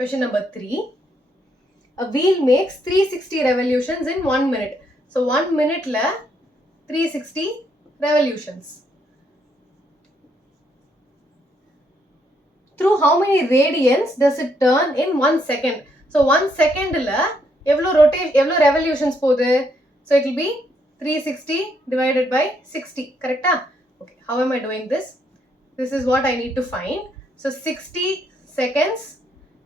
Question number 3. A wheel makes 360 revolutions in 1 minute. So 1 minute la 360 revolutions. Through how many radians does it turn in 1 second? So 1 second la evlo revolutions podhu? So it will be 360 divided by 60. Correct? Okay, how am I doing this? This is what I need to find. So 60 seconds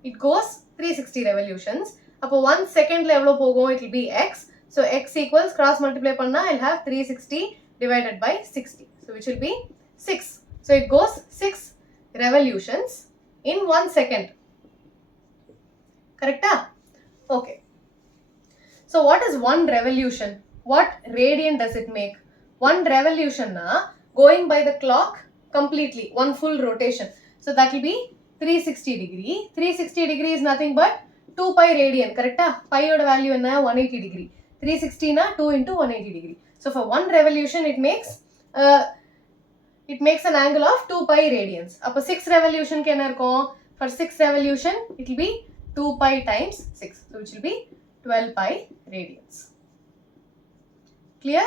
it goes 360 revolutions. Appo 1 second la evlo pogum? It will be x. So x equals cross multiply panna I'll have 360 divided by 60. So which will be 6. So it goes 6 revolutions in 1 second. Correct? Okay. So what is one revolution? What radian does it make? One revolution na going by the clock completely, one full rotation. So that will be 360 degree. 360 degree is nothing but 2 pi radian. Correct? Pi oda value enna 180 degree. 360 na 2 into 180 degree. So for one revolution it makes an angle of 2 pi radians. Appo 6 revolution ku enna irukum? For 6 revolution it will be 2 pi times 6. So which will be 12 pi radians. Clear?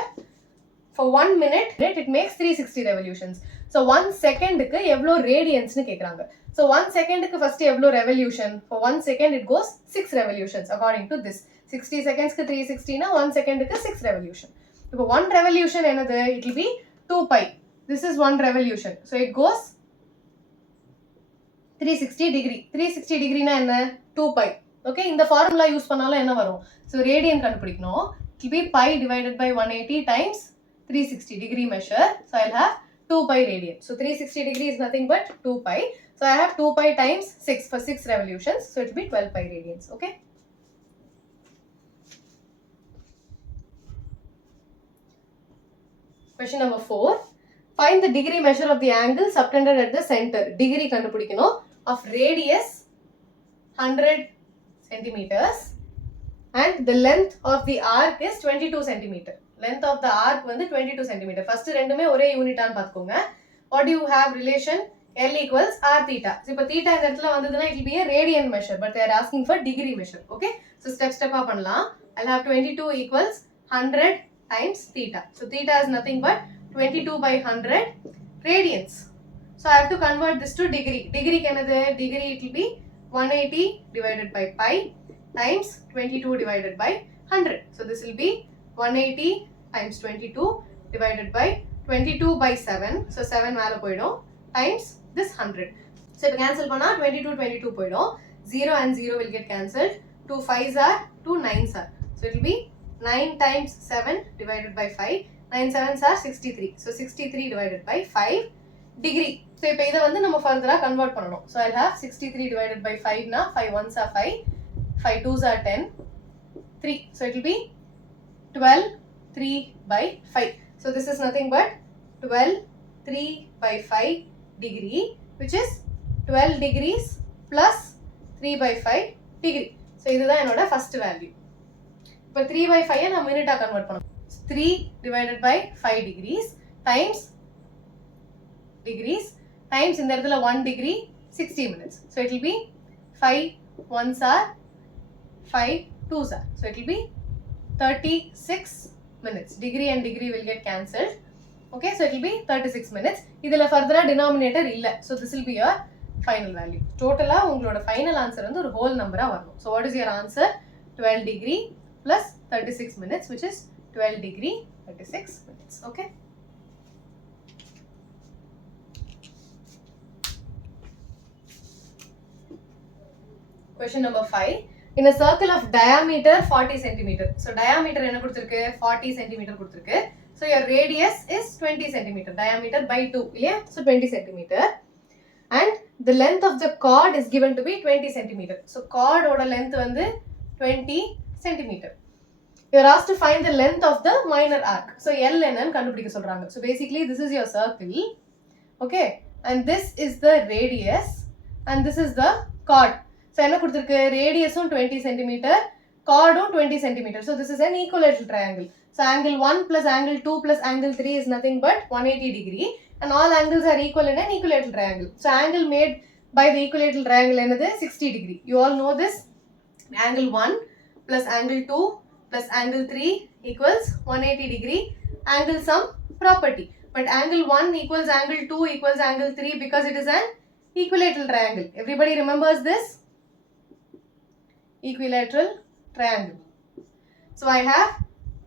For 1 minute it makes 360 revolutions. So 1 second ku evlo radians nu kekranga. So 1 second ku first evlo revolution? For 1 second it goes 6 revolutions according to this. 60 seconds ku 360 na 1 second ku 6 revolution. If 1 revolution enadhu? It will be 2 pi. This is 1 revolution. So it goes 360 degree. 360 degree na enna? 2 pi. Okay, in the formula use pannala enna varum? So radian kandupidikano. It will be pi divided by 180 times 360 degree measure. So I'll have 2 pi radian. So 360 degree is nothing but 2 pi. So I have 2 pi times 6 for 6 revolutions. So it will be 12 pi radians. Okay. Question number 4. Find the degree measure of the angle subtended at the center. Degree kandupidikano of radius 100 centimeters and the length of the arc is 22 centimeter. Length of the arc வந்து 22 centimeter. First ரெண்டுமே ஒரே யூனிட்டான்னு பார்த்துக்கோங்க. What do you have relation? L equals r theta. So இப்போ theta இந்த இடத்துல வந்ததுன்னா it will be a radian measure, but they are asking for degree measure. Okay? So step-ஆ பண்ணலாம். I'll have 22 equals 100 times theta. So theta is nothing but 22 by 100 radians. So I have to convert this to degree. Degree என்னது? Degree it will be 180 divided by pi times 22 divided by 100. So this will be 180 times 22 divided by 22 by 7. So 7 மேல போய்டும் times this 100. So இப்போ cancel பண்ணா 22 போய்டும். 0 and 0 will get cancelled. 2 5s are 2 9s are. So it will be 9 times 7 divided by 5. 9 7s are 63. So 63 divided by 5 degree. So இப்போ இதை வந்து நம்ம further convert பண்ணணும். So I'll have 63 divided by 5 na 5 1s are 5. 5 2s are 10. 3. So it will be 12 3 by 5. So this is nothing but 12 3 by 5 degree, which is 12 degrees plus 3 by 5 degree. So இதுதான் என்னோட first value. இப்போ 3 by 5 நான் minute convert பண்ணணும். 3 divided by 5 degrees times இந்த இடத்துல 1 degree 60 minutes. So it will be 5 1s are 5 2s are. So it will be 36 minutes. Degree and degree will get cancelled. Okay, so it will be 36 minutes. இதுல further denominator இல்ல. So this will be your final value. Total உங்களோட final answer வந்து ஒரு whole number வரணும். So what is your answer? 12 degree plus 36 minutes, which is 12 degree 36 minutes. Okay. Question number 5. In a circle of diameter 40 centimeter. So diameter என்ன கொடுத்திருக்கு? 40 centimeter கொடுத்திருக்கு. So your radius is 20 centimeter. Diameter by 2. இல்லையா? So 20 centimeter. And the length of the chord is given to be 20 centimeter. So chord ஓட length வந்து 20 centimeter. You are asked to find the length of the minor arc. So L என்னன்னு கண்டுபிடிக்க சொல்றாங்க. So basically this is your circle. Okay. And this is the radius. And this is the chord. So என்ன கொடுத்திருக்கு? ரேடியஸும் 20 cm, chordum 20 cm. So this is an equilateral triangle. So angle 1 plus angle 2 plus angle 3 is nothing but 180 degree. And all angles are equal in an equilateral triangle. So angle made by the equilateral triangle என்னது 60 degree. You all know this. Angle 1 plus angle 2 plus angle 3 equals 180 degree. Angle sum property. But angle 1 equals angle 2 equals angle 3 because it is an equilateral triangle. Everybody remembers this? Equilateral triangle. So I have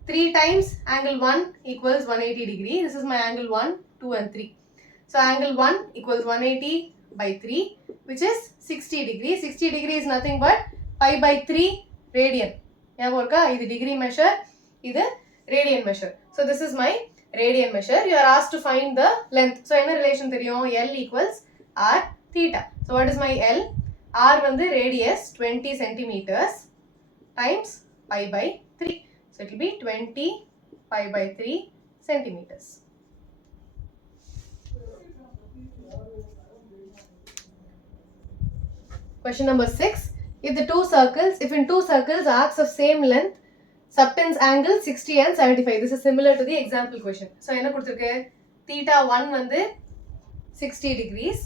3 times angle 1 equals 180 degree. This is my angle 1, 2 and 3. So angle 1 equals 180 by 3 which is 60 degree. 60 degree is nothing but pi by 3 radian. This degree measure, this radian measure. So this is my radian measure. You are asked to find the length. So என்ன relation தெரியும்? L equals r theta. So what is my L? R வந்து radius 20 centimeters times pi by 3. So it will be 20 pi by 3 centimeters. Question number 6. If in two circles arcs of same length subtends angle 60 and 75. This is similar to the example question. So என்ன கொடுத்திருக்கு? Theta 1 வந்து 60 degrees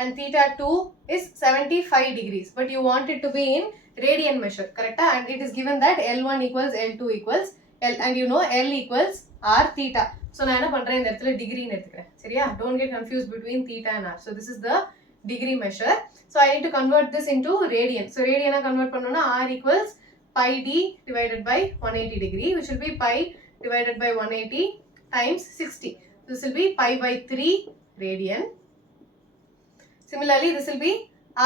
and theta 2 is 75 degrees. But you want it to be in radian measure, correct? And it is given that L1 equals L2 equals L, and you know L equals r theta. So நான் என்ன பண்றேன் இந்த இடத்துல degree எடுத்துக்கிறேன். சரியா? Don't get confused between theta and r. So this is the degree measure. So I need to convert this into radian. So radian convert பண்ணனும்னா r equals pi d divided by 180 degree, which will be pi divided by 180 times 60. This will be pi by 3 radian. Similarly, this will be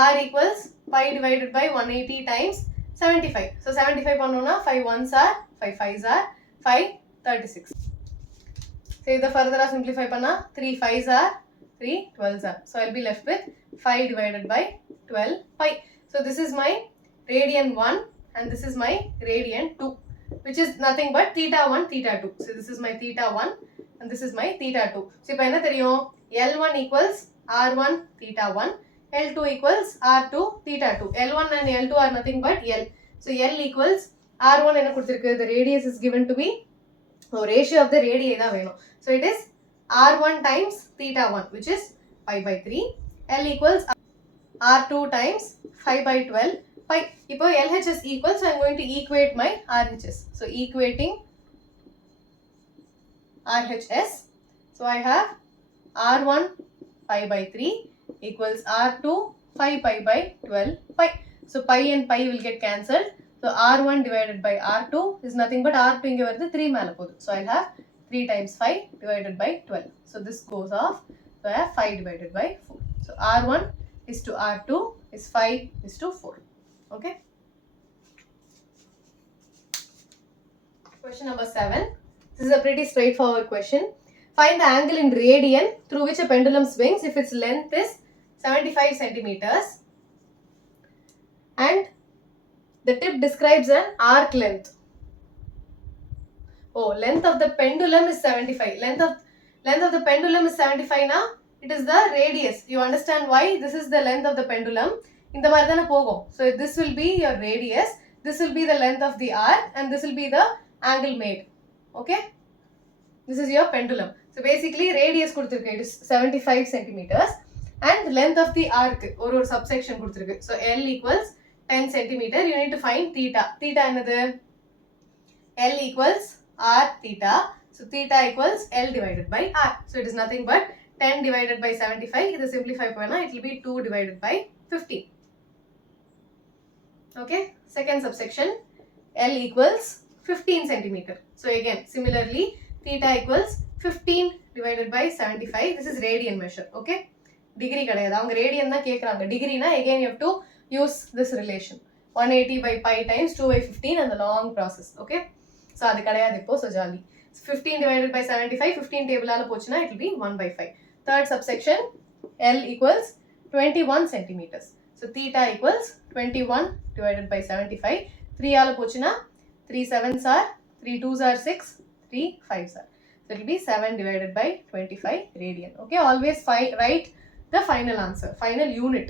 r equals pi divided by 180 times 75. So 75 பண்ணனும்னா 5 1s are 5 5s are 536. So இத further simplify பண்ணா 3 5s are 3 12s are. So I'll be left with 5 divided by 12 pi. So this is my radian 1 and this is my radian 2, which is nothing but theta 1 theta 2. So this is my theta 1 and this is my theta 2. So இப்போ என்ன தெரியும்? L1 equals r1 theta 1, L2 equals r2 theta 2. L1 and L2 are nothing but L. So L equals r1 என்ன கொடுத்திருக்கு? The radius is given to be ratio of the radii தான் வேணும். So it is r1 times theta 1, which is pi by 3. L equals r2 times 5 by 12 pi. இப்போ LHS equals, so I am going to equate my RHS. So equating RHS. So I have r1 pi by 3 equals r2 5 pi by 12 pi. So pi and pi will get cancelled. So r1 divided by r2 is nothing but r2 inge varudhu 3 மேல போகுது. So I'll have 3 times 5 divided by 12. So this goes off. So I have 5 divided by 4. So r1 is to r2 is 5 is to 4. Okay. Question number 7. This is a pretty straightforward question. Find the angle in radian through which a pendulum swings if its length is 75 centimeters and the tip describes an arc length. Oh, length of the pendulum is 75. Length of the pendulum is 75 now. It is the radius. You understand why? This is the length of the pendulum. இந்த மாதிரி தான போகும். So this will be your radius. This will be the length of the arc and this will be the angle made. Okay? This is your pendulum. So basically radius கொடுத்திருக்கு. It is 75 centimeters and length of the arc ஒரு subsection கொடுத்திருக்கு. So L equals 10 centimeter. You need to find theta. Theta என்னது? L equals r theta. So theta equals L divided by r. So it is nothing but 10 divided by 75. If you simplify it will be 2 divided by 50. Okay. Second subsection, L equals 15 centimeter. So again, similarly, theta equals 15 divided by 75. This is radian measure. Okay. Degree கிடையாது. அவங்க radian தான் கேக்குறாங்க. Degree na again you have to use this relation. 180 by pi times 2 by 15 and the long process. Okay. So அது கிடையாது இப்போ. So jolly. 15 divided by 75. 15 table ஆல போச்சுனா it will be 1 by 5. Third subsection, L equals 21 centimeters. So theta equals 21 divided by 75. 3 ஆல போச்சுனா 3 7s are, 3 2s are 6, 3 5s are. So it will be 7 divided by 25 radian. Okay, always write the final answer, final unit.